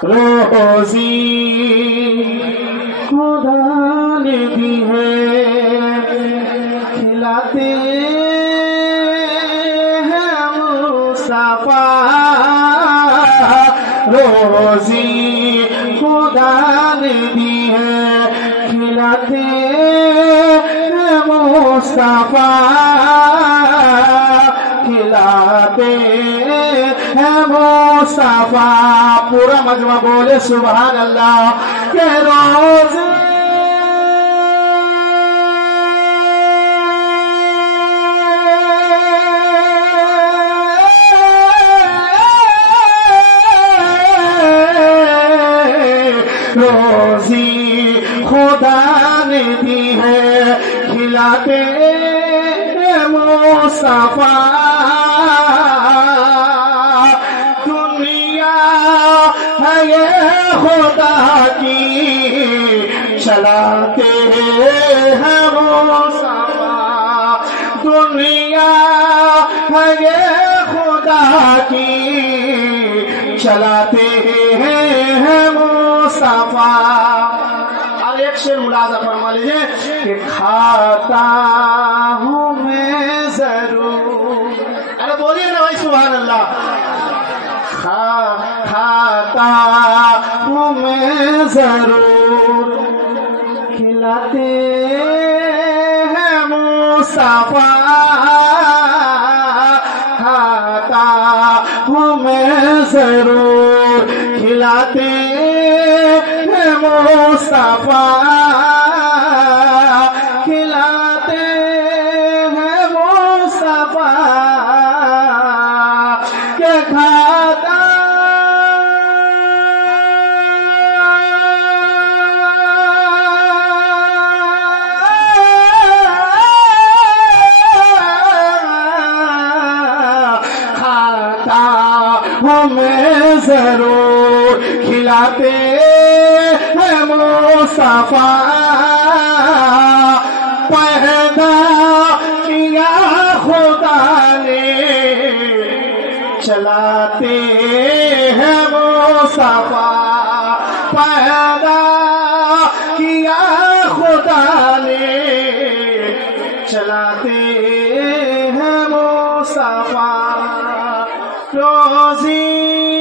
روزی خدا نے دی ہے کھلاتے ہیں مصطفیٰ روزی خدا نے دی ہے کھلاتے ہیں مصطفیٰ کھلاتے ہیں مصطفیٰ پورا مجمع بولے سبحان اللہ کہ روزی روزی خدا نے دی ہے کھلاتے مصطفیٰ دنیا ہے یہ خدا کی چلاتے ہیں مصطفیٰ دنیا ہے یہ خدا کی چلاتے ہیں مصطفیٰ اور ایک شعر ملاحظہ فرما لیجیے کہ کھاتا ہوں میں ضرور ارے بولیے نا بھائی سبحان اللہ کھاتا ہوں میں ضرور کھلاتے ہیں مصطفیٰ کھاتا ہوں میں ضرور کھلاتے ہیں مصطفیٰ کھلاتے ہیں مصطفیٰ کہ کھاتا ہوں میں ضرور کھلاتے ہیں مصطفیٰ پیدا کیا خدا نے چلاتے ہیں مصطفیٰ پیدا کیا خدا نے چلاتے ہیں مصطفیٰ روزی